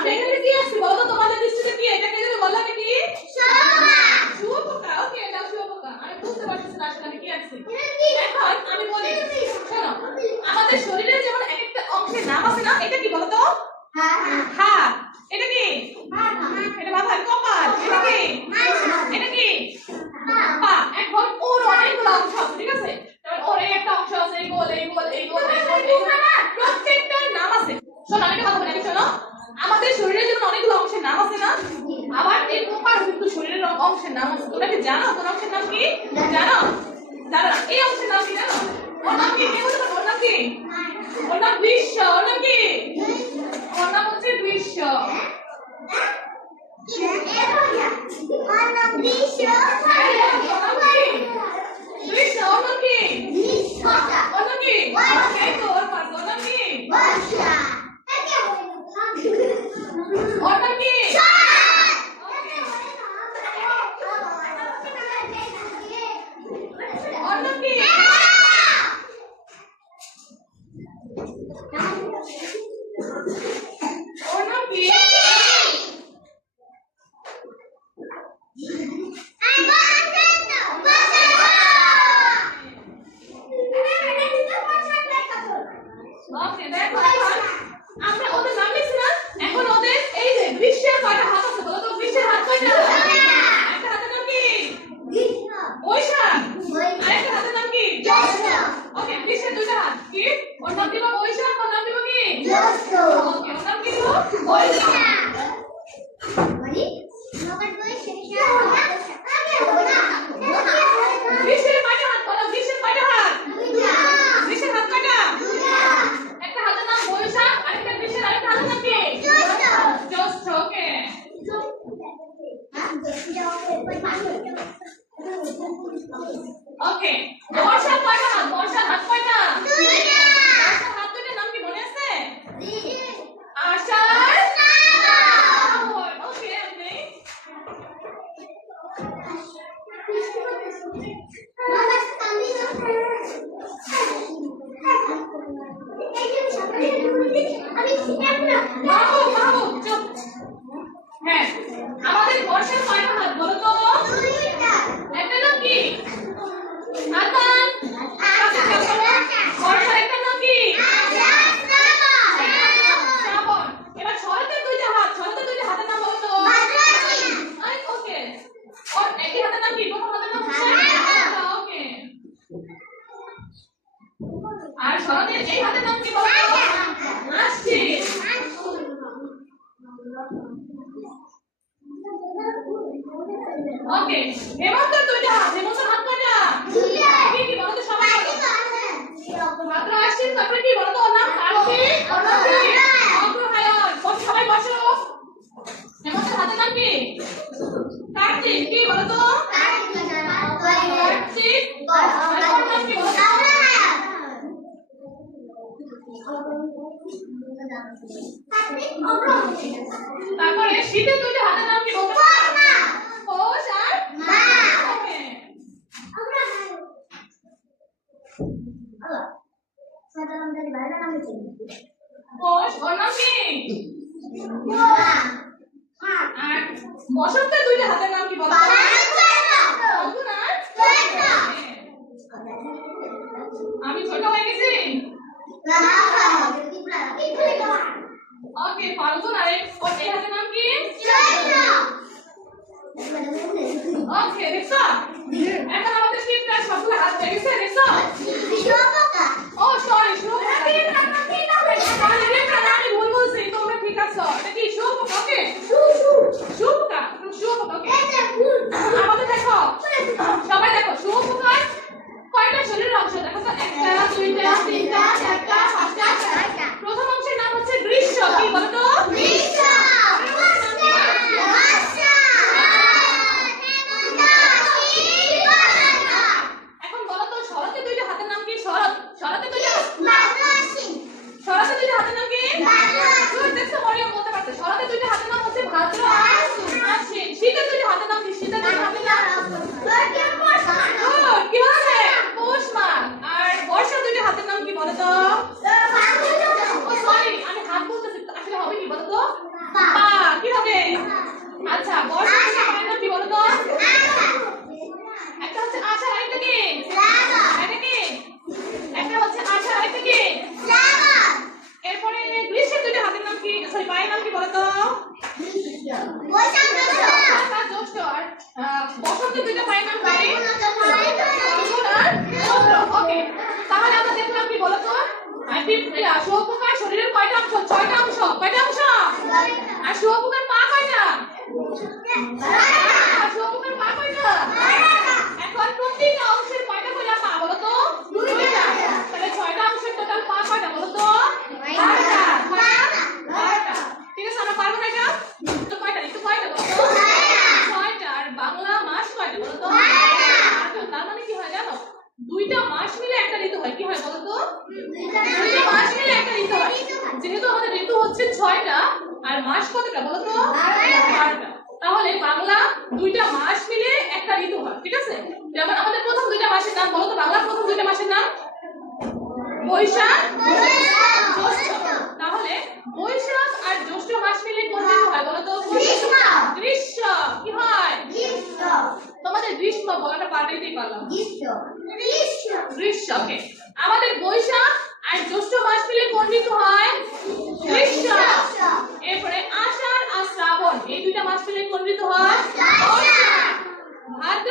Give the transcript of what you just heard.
আমি এখানে কি আছে বলো তো তোমাদের দৃষ্টিতে কি এটাকে যদি বললাম কি শুয়োপোকা শুয়োপোকা ওকে এটা শুয়োপোকা আমি বুঝতে পারতেছি না আসলে আমি কি আছে এখন আমি বলি শোনো আমাদের শরীরে যেমন একটা অংশের নাম আছে না এটা কি বলো তো হাত এটা কি এটা মাথার কপাল এটা কি এটা কি পা এখন ওর অনেকগুলো অংশ আছে ঠিক আছে যেমন ওর এই একটা অংশ আছে এই গোল এই গোল এই গোল এই গোল প্রত্যেকটার নাম আছে শোনো আমি একটা কথা বলি শোনো আমাদের শরীরে যেমন অনেকগুলো অংশের নাম আছে না আবার এই পোকার কিন্তু শরীরের অংশের নাম আছে তোমরা কি জানো কোন অংশের নাম কি জানো জানো এই অংশের নাম কি জানো ওর নাম কি কে বলতে পারো ওর নাম কি ওর নাম দৃশ্য ওর নাম কি ওর নাম হচ্ছে দৃশ্য ওকে বর্ষা কয়টা হাত বর্ষা হাত কয়টা দুইটা বর্ষা হাত দুইটার নাম কি মনে আছে আষাঢ় শ্রাবণ ওকে ওকে হ্যাঁ আমাদের বর্ষার কয়টা হাত বলো তো দুইটা একটা নাম কি আতান বর্ষার একটা নাম কি শ্রাবণ এবার শরতের দুইটা হাত শরতের দুইটা হাতের নাম বলো তো ওকে আর একই হাতের নাম কি প্রথম হাতের নাম হচ্ছে ওকে আর শরতের এই হাতের নাম কি বলো তো আশ্বিন ওকে হেমন্তের দুইটা হাত হেমন্তের হাত কয়টা দুইটা কি কি বলো তো সবাই মাত্র আশ্বিন তারপরে কি বলো তো ওর নাম কার্তিক অগ্রহায়ণ সবাই বসো হেমন্তের হাতের নাম কি কার্তিক কি বলো তো কার্তিক অগ্রহায়ণ নাম কি বলো তারপরে শীতের দুইটা হাতের নাম কি বলতে পৌষ আর মাঘ পৌষ ওর নাম কি আর বসন্তের দুইটা হাতের নাম কি বলো আমি ছোট হয়ে গেছি ওকে ফাল্গুন আর ওর এই হাতের নাম কি ওকে দেখছো এখন আমাদের তিনটা সবগুলো হাত হয়ে গেছে দেখছো ও সরি শুয়োপোকা আমি ভুল বলছি তোমরা ঠিক আছো এটা কি শুয়োপোকা ওকে শুয়োপোকা শুয়োপোকা ওকে আমাদের দেখো সবাই দেখো শুয়োপোকার কয়টা শরীরের অংশ দেখো তো একটা দুইটা তিনটা চারটা পাঁচটা ছয়টা প্রথম অংশের নাম হচ্ছে দৃশ্য কি বলো তো দৃশ্য এখন বলো তো শরতের দুইটা হাতের নাম কি শুঁয়োপোকার শরীরের কয়টা অংশ? 6টা অংশ। কয়টা অংশ? আর শুঁয়োপোকার পা কয়টা? শুঁয়োপোকার পা কয়টা? এখন প্রতিটা অংশের কয়টা করে পা বলো তো? 2টা। তাহলে 6টা অংশের টোটাল পা কয়টা বলো তো? 12টা। 12টা। ঠিক আছে, আমরা পারবো না এটা? তো কয়টা? একটু কয়টা বলো তো? 6টা। আর বাংলা মাস কয়টা বলো তো? 8টা। তার মানে কি হয় জানো? 2টা মাস মিলে একটা ঋতু হয়। কি হয় বলো তো? 2টা মাস মিলে একটা ঋতু হয়। যেহেতু আমাদের ঋতু হচ্ছে 6টা আর মাস কতটা বলো তো? 12টা। তাহলে বাংলা 2টা মাস মিলে একটা ঋতু হয়। ঠিক আছে, যেমন আমাদের প্রথম 2টা মাসের নাম বলো তো? বাংলার প্রথম 2টা মাসের নাম বৈশাখ, জ্যৈষ্ঠ। তাহলে বৈশাখ আর জ্যৈষ্ঠ মাস মিলে কোন ঋতু হয় বলো তো? গ্রীষ্ম। গ্রীষ্ম। কি হয়? গ্রীষ্ম। তোমাদের গ্রীষ্ম বলাটা পাল্টাইতেই পারলাম। গ্রীষ্ম। ওকে, আমাদের বৈশাখ আর জ্যৈষ্ঠ মাস মিলে কোন ঋতু হয়? গ্রীষ্ম। এরপরে আষাঢ় আর শ্রাবণ এই 2টা মাস মিলে কোন ঋতু হয়? বর্ষা। ভাদ্র